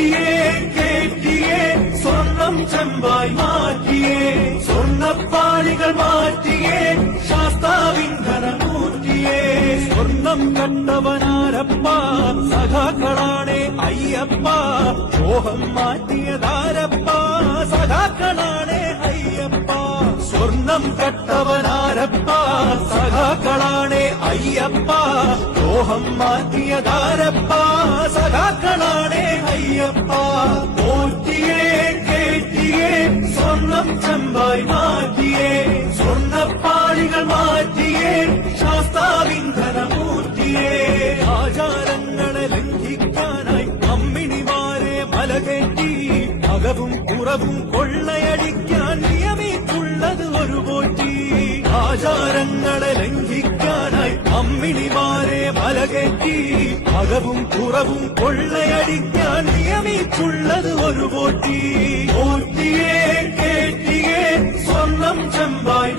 ഓറ്റിയെ കേറ്റിയെ സ്വർണം ചെമ്പായി മാറ്റിയേ സ്വർണ്ണപ്പാളികൾ മാറ്റിയേ ശാസ്താവിൻ ധനമൂറ്റിയേ സ്വർണം കണ്ടവനാരപ്പ സഖാക്കളാണേ അയ്യപ്പ മോഹം മാറ്റിയതാരപ്പ സഖാക്കളാണേ അയ്യപ്പ സ്വർണം കട്ടവനാരപ്പ സഖാക്കളാണേ അയ്യപ്പ മോഹം മാറ്റിയതാരപ്പ സഖാക്കളാണേ അയ്യപ്പ ഓറ്റിയെ കേറ്റിയെ സ്വർണം ചെമ്പായി മാറ്റിയേ സ്വർണ്ണപ്പാളികൾ മാറ്റിയേ ശാസ്താവിൻ ധനമൂർത്തിയേ ആചാരങ്ങളെ ലംഘിക്കാനായി അമ്മിണിമാരെ മലകേറ്റി അകവും കുറവും കൊള്ളയടിക്കാൻ നിയമിച്ചുള്ളത് ഒരു പോറ്റി ആചാരങ്ങളെ ലംഘിക്കാനായി അമ്മിണിമാരെ മലകേറ്റി അകവും കുറവും കൊള്ളയടിക്കാൻ നിയമിച്ചുള്ളത് ഒരു പോറ്റി ഓറ്റിയെ കേറ്റിയെ സ്വർണം ചെമ്പായി